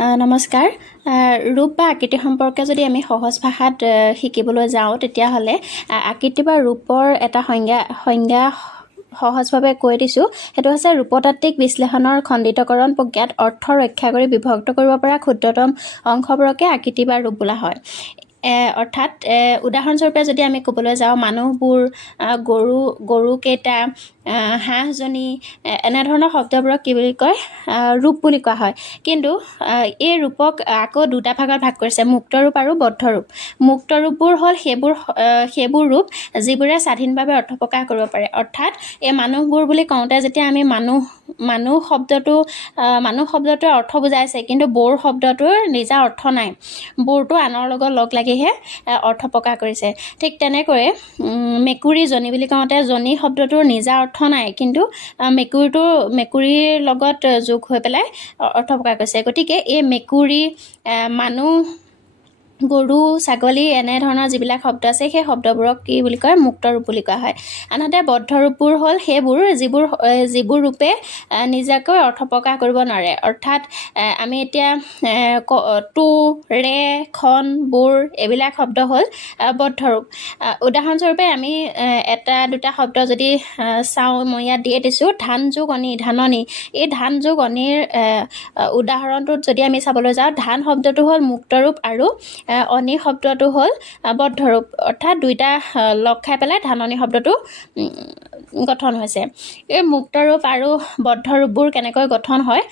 নমস্কাৰ। ৰূপ বা আকৃতি সম্পৰ্কে যদি আমি সহজ ভাষাত শিকিবলৈ যাওঁ তেতিয়াহ'লে আকৃতি বা ৰূপৰ এটা সংজ্ঞা সহজভাৱে কৈ দিছোঁ। সেইটো হৈছে ৰূপতাত্ত্বিক বিশ্লেষণৰ খণ্ডিতকৰণ প্ৰক্ৰিয়াত অৰ্থ ৰক্ষা কৰি বিভক্ত কৰিব পৰা ক্ষুদ্ৰতম অংশবোৰকে আকৃতি বা ৰূপ বোলা হয়। অৰ্থাৎ উদাহৰণস্বৰূপে যদি আমি ক'বলৈ যাওঁ মানুহবোৰ, গৰুকেইটা, হাঁহজনী, এনেধৰণৰ শব্দবোৰক কি বুলি কয়? ৰূপ বুলি কোৱা হয়। কিন্তু এই ৰূপক আকৌ দুটা ভাগত ভাগ কৰিছে, মুক্ত ৰূপ আৰু বদ্ধ ৰূপ। মুক্ত ৰূপবোৰ হ'ল সেইবোৰ ৰূপ যিবোৰে স্বাধীনভাৱে অৰ্থ প্ৰকাশ কৰিব পাৰে। অৰ্থাৎ এই মানুহবোৰ বুলি কওঁতে যেতিয়া আমি মানুহ শব্দটোৱে অৰ্থ বুজাইছে, কিন্তু বোৰ শব্দটোৰ নিজা অৰ্থ নাই। বোৰটো আনৰ লগত লগ লাগিহে অৰ্থ প্ৰকাশ কৰিছে। ঠিক তেনেকৈ মেকুৰীজনী বুলি কওঁতে জনী শব্দটোৰ নিজা অৰ্থ নাই, কিন্তু মেকুৰীৰ লগত যোগ হৈ পেলাই অৰ্থ প্ৰকাশ কৰিছে। গতিকে এই মেকুৰী, মানুহ, গৰু, ছাগলী এনেধৰণৰ যিবিলাক শব্দ আছে সেই শব্দবোৰক কি বুলি কয়? মুক্ত ৰূপ বুলি কোৱা হয়। আনহাতে বদ্ধ ৰূপবোৰ হ'ল সেইবোৰ যিবোৰ ৰূপে নিজাকৈ অৰ্থ প্ৰকাশ কৰিব নোৱাৰে। অৰ্থাৎ আমি এতিয়া টু, ৰে, খন, বোৰ এইবিলাক শব্দ হ'ল বদ্ধ ৰূপ। উদাহৰণস্বৰূপে আমি এটা দুটা শব্দ যদি চাওঁ, মই ইয়াত দিয়ে দিছোঁ ধান যোগ অনি, ধাননি। এই ধান যোগ অনিৰ উদাহৰণটোত যদি আমি চাবলৈ যাওঁ, ধান শব্দটো হ'ল মুক্ত ৰূপ আৰু অনি শব্দটো হ'ল বদ্ধ ৰূপ। অৰ্থাৎ দুইটা লগ খাই পেলাই ধাননি শব্দটো গঠন হৈছে। এই মুক্ত ৰূপ আৰু বদ্ধ ৰূপবোৰ কেনেকৈ গঠন হয়